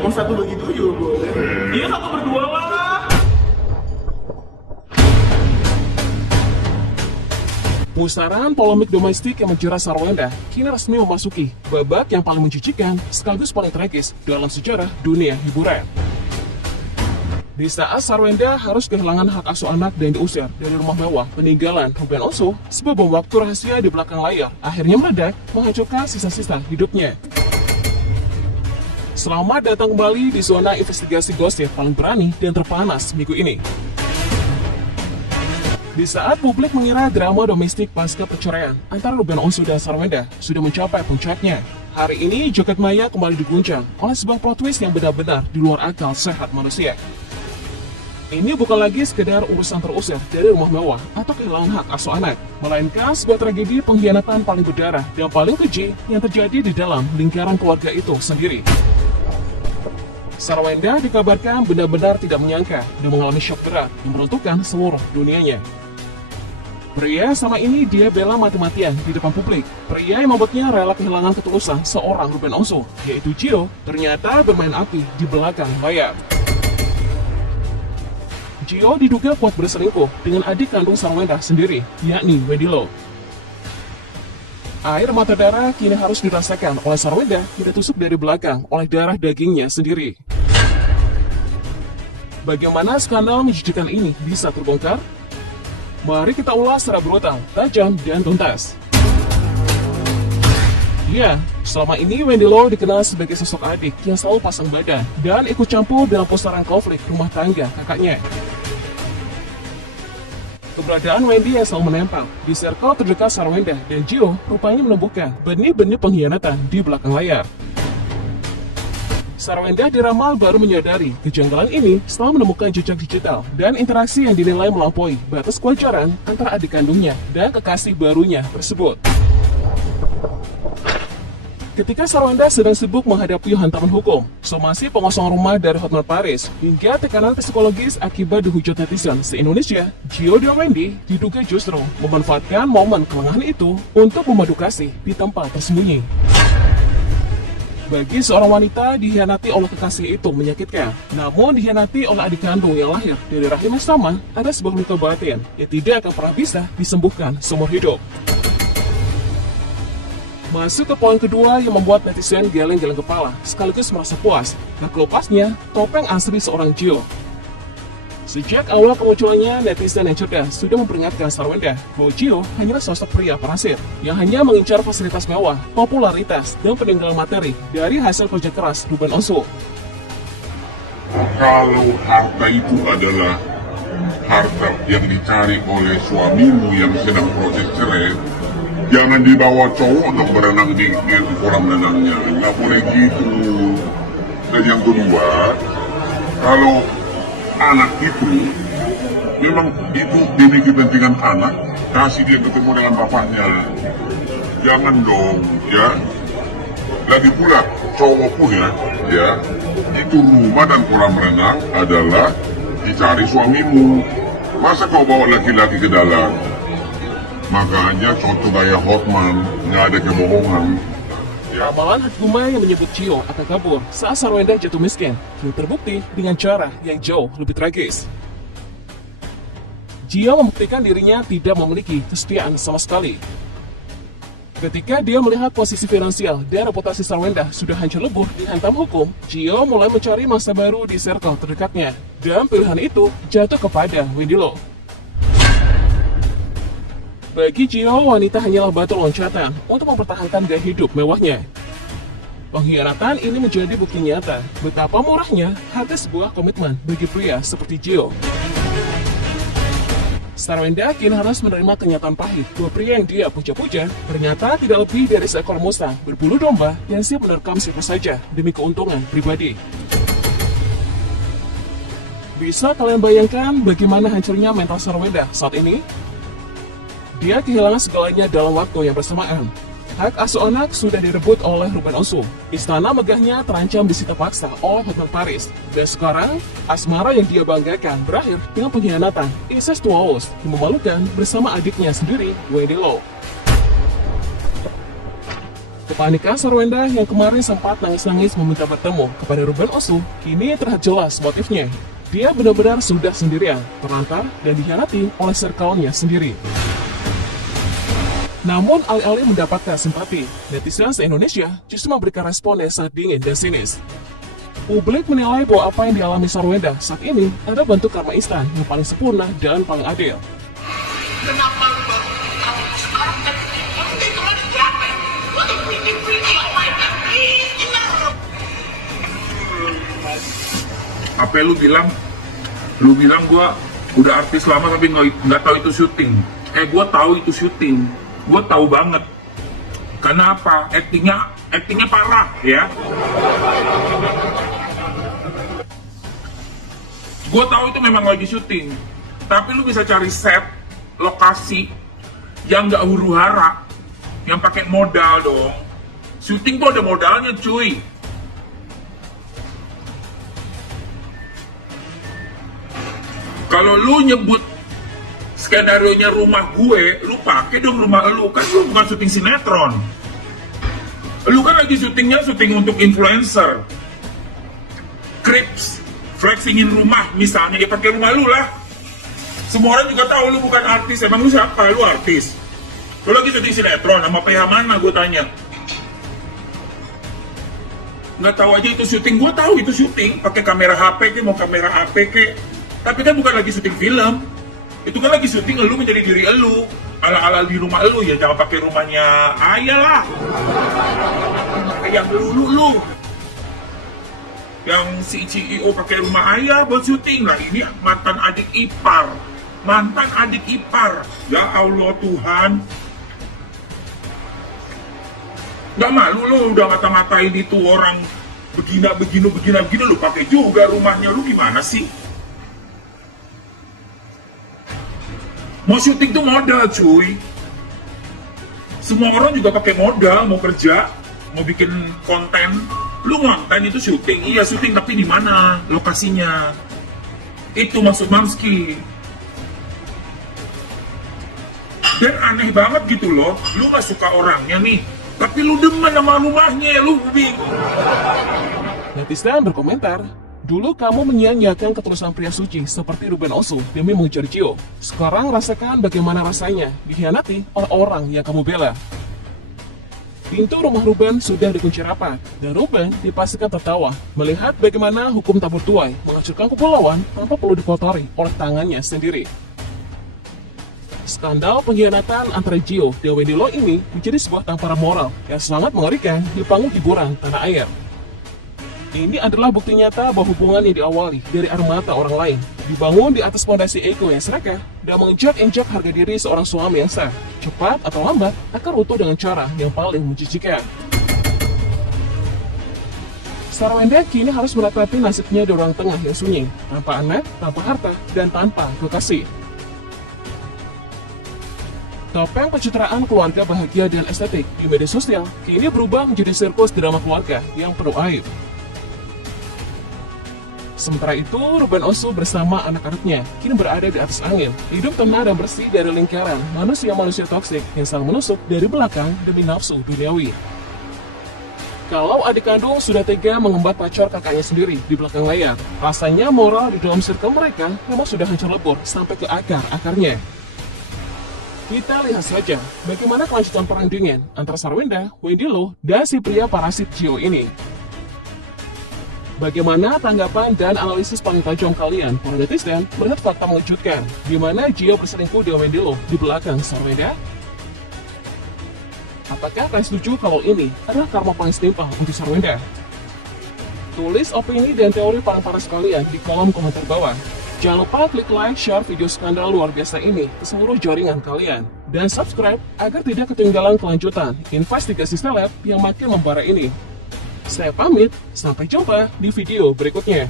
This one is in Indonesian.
Mau satu begitu juga boleh. Iya, satu berdua lah. Pusaran polemik domestik yang menjerat Sarwenda kini resmi memasuki babak yang paling menjijikan sekaligus paling tragis dalam sejarah dunia hiburan. Di saat Sarwenda harus kehilangan hak asuh anak dan diusir dari rumah mewah peninggalan Ruben Onsu, sebuah bom waktu rahasia di belakang layar akhirnya meledak menghancurkan sisa-sisa hidupnya. Selamat datang kembali di zona investigasi gosip paling berani dan terpanas minggu ini. Di saat publik mengira drama domestik pasca perceraian antara Ruben Onsu dan Sarwenda sudah mencapai puncaknya, hari ini jagat maya kembali diguncang oleh sebuah plot twist yang benar-benar di luar akal sehat manusia. Ini bukan lagi sekedar urusan terusir dari rumah mewah atau kehilangan hak asuh anak, melainkan sebuah tragedi pengkhianatan paling berdarah dan paling keji yang terjadi di dalam lingkaran keluarga itu sendiri. Sarwenda dikabarkan benar-benar tidak menyangka dan mengalami syok berat yang meruntuhkan seluruh dunianya. Pria sama ini dia bela mati-matian di depan publik. Pria yang membuatnya rela kehilangan ketulusan seorang Ruben Onsu, yaitu Gio, ternyata bermain api di belakang layar. Gio diduga kuat berselingkuh dengan adik kandung Sarwenda sendiri, yakni Wendy Lo. Air mata darah kini harus dirasakan oleh Sarwenda yang ditusuk dari belakang oleh darah dagingnya sendiri. Bagaimana skandal menjijikan ini bisa terbongkar? Mari kita ulas secara brutal, tajam, dan tuntas. Ya, selama ini Wendy Lo dikenal sebagai sosok adik yang selalu pasang badan dan ikut campur dalam pusaran konflik rumah tangga kakaknya. Keberadaan Wendy yang selalu menempel di circle terdekat Sarwenda dan Gio rupanya menumbuhkan benih-benih pengkhianatan di belakang layar. Sarwenda diramal baru menyadari kejanggalan ini setelah menemukan jejak digital dan interaksi yang dinilai melampaui batas kewajaran antara adik kandungnya dan kekasih barunya tersebut. Ketika Sarwenda sedang sibuk menghadapi hantaman hukum, somasi pengosongan rumah dari Hotman Paris, hingga tekanan psikologis akibat dihujat netizen se-Indonesia, Gio dan Wendy diduga justru memanfaatkan momen kelengahan itu untuk memadu kasih di tempat tersembunyi. Bagi seorang wanita, dikhianati oleh kekasih itu menyakitkan. Namun dikhianati oleh adik kandung yang lahir dari rahim yang sama, ada sebuah luka batin yang tidak akan pernah bisa disembuhkan seumur hidup. Masuk ke poin kedua yang membuat netizen geleng-geleng kepala, sekaligus merasa puas. Tak kelupasnya, topeng asli seorang Gio. Sejak awal kemunculannya, netizen yang cerdas sudah memperingatkan Sarwenda bahwa Gio hanyalah sosok pria parasit yang hanya mengincar fasilitas mewah, popularitas, dan peninggalan materi dari hasil kerja keras Ruben Onsu. Kalau harta itu adalah harta yang dicari oleh suamimu yang sedang proses cerai, jangan dibawa cowok untuk berenang di kolam renangnya, nggak boleh gitu. Dan yang kedua, kalau anak itu memang itu demi kepentingan anak, kasih dia ketemu dengan bapaknya. Jangan dong, ya. Lagi pula cowok pun ya, itu rumah dan kolam renang adalah dicari suamimu. Masa kau bawa laki-laki ke dalam? Makanya contoh gaya Hotman, nggak ada kebohongan. Ramalan Hatguma yang menyebut Gio akan kabur saat Sarwenda jatuh miskin kini terbukti dengan cara yang jauh lebih tragis. Gio membuktikan dirinya tidak memiliki kesetiaan sama sekali. Ketika dia melihat posisi finansial dan reputasi Sarwenda sudah hancur lebur dihantam hukum, Gio mulai mencari masa baru di circle terdekatnya. Dan pilihan itu jatuh kepada Wendy Lo. Bagi Gio, wanita hanyalah batu loncatan untuk mempertahankan gaya hidup mewahnya. Pengkhianatan ini menjadi bukti nyata betapa murahnya harga sebuah komitmen bagi pria seperti Gio. Sarwenda kini harus menerima kenyataan pahit bahwa pria yang dia puja-puja ternyata tidak lebih dari seekor musang berbulu domba yang siap menerkam siapa saja demi keuntungan pribadi. Bisa kalian bayangkan bagaimana hancurnya mental Sarwenda saat ini? Dia kehilangan segalanya dalam waktu yang bersamaan. Hak asuh anak sudah direbut oleh Ruben Onsu. Istana megahnya terancam disita paksa oleh Hotman Paris. Dan sekarang, asmara yang dia banggakan berakhir dengan pengkhianatan incestuous yang memalukan bersama adiknya sendiri, Wendy Lo. Kepanikan Sarwenda yang kemarin sempat nangis-nangis meminta bertemu kepada Ruben Onsu, kini terlihat jelas motifnya. Dia benar-benar sudah sendirian, terlantar, dan dikhianati oleh circle-nya sendiri. Namun alih-alih mendapatkan simpati, netizen se-Indonesia justru memberikan respon yang sangat dingin dan sinis. Publik menilai bahwa apa yang dialami Sarwenda saat ini adalah bentuk karma instan yang paling sempurna dan paling adil. Kenapa lu baru tahu sekarang dan itu lagi berapa? Lu tuh pilih-pilih apa lu bilang gua udah artis lama tapi nggak tahu itu syuting. Gua tahu itu syuting. Gua tahu banget. Karena apa? Actingnya parah ya. Gua tahu itu memang lagi syuting. Tapi lu bisa cari set, lokasi yang nggak huru-hara, yang pakai modal dong. Syuting tuh ada modalnya, cuy. Kalau lu nyebut skenario-nya rumah gue, lu pakai dong rumah lu, kan lu bukan syuting sinetron. Lu kan lagi syuting untuk influencer. Crips, flexingin rumah misalnya, ya pakai rumah lu lah. Semua orang juga tahu lu bukan artis, emang lu siapa? Lu artis. Lu lagi syuting sinetron, sama PH mana gue tanya? Nggak tahu aja itu syuting, gue tahu itu syuting, pakai kamera HP ke, mau kamera HP ke. Tapi kan bukan lagi syuting film. Itu kan lagi syuting lu menjadi diri lu, ala-ala di rumah lu, ya jangan pakai rumahnya ayah lah. Kayak lu. Yang si CEO pakai rumah ayah buat syuting lah. Ini mantan adik ipar. Ya Allah Tuhan. Gak malu lu udah ngata-ngatain itu orang begini lu pakai juga rumahnya, lu gimana sih? Mau syuting tuh modal, cuy. Semua orang juga pakai modal, mau kerja, mau bikin konten. Lu ngonten itu syuting, iya syuting, tapi di mana lokasinya? Itu maksud Mamski. Dan aneh banget gitu loh, lu gak suka orangnya nih, tapi lu demen sama rumahnya, lu bingung. Netizen berkomentar, dulu kamu menyia-nyiakan ketulusan pria suci seperti Ruben Onsu demi mengejar Gio. Sekarang rasakan bagaimana rasanya dikhianati oleh orang yang kamu bela. Pintu rumah Ruben sudah dikunci rapat, dan Ruben dipastikan tertawa melihat bagaimana hukum tabur tuai menghancurkan kepulauan tanpa perlu dikotori oleh tangannya sendiri. Skandal pengkhianatan antara Gio dan Wendy Lo ini menjadi sebuah tamparan moral yang sangat mengerikan di panggung hiburan tanah air. Ini adalah bukti nyata bahwa hubungan yang diawali dari air mata orang lain dibangun di atas fondasi ego yang serakah dan menginjak-injak harga diri seorang suami yang sah. Cepat atau lambat akan runtuh dengan cara yang paling menjijikan. Sarwenda kini harus meratapi nasibnya di ruang tengah yang sunyi, tanpa anak, tanpa harta, dan tanpa kekasih. Topeng pencitraan keluarga bahagia dan estetik di media sosial kini berubah menjadi sirkus drama keluarga yang penuh aib. Sementara itu, Ruben Onsu bersama anak-anaknya kini berada di atas angin, hidup tenang dan bersih dari lingkaran manusia-manusia toksik yang saling menusuk dari belakang demi nafsu duniawi. Kalau adik kandung sudah tega mengembat pacar kakaknya sendiri di belakang layar, rasanya moral di dalam circle mereka memang sudah hancur lebur sampai ke akar-akarnya. Kita lihat saja bagaimana kelanjutan perang dingin antara Sarwenda, Wendy Lo, dan si pria parasit Gio ini. Bagaimana tanggapan dan analisis paling tajam kalian, para netizen, melihat fakta mengejutkan, di mana Gio berselingkuh dengan Wendy Lo di belakang Sarwenda? Apakah kalian setuju kalau ini adalah karma paling setimpal untuk Sarwenda? Tulis opini dan teori paling panas kalian di kolom komentar bawah. Jangan lupa klik like, share video skandal luar biasa ini ke seluruh jaringan kalian. Dan subscribe agar tidak ketinggalan kelanjutan investigasi seleb yang makin membara ini. Saya pamit, sampai jumpa di video berikutnya.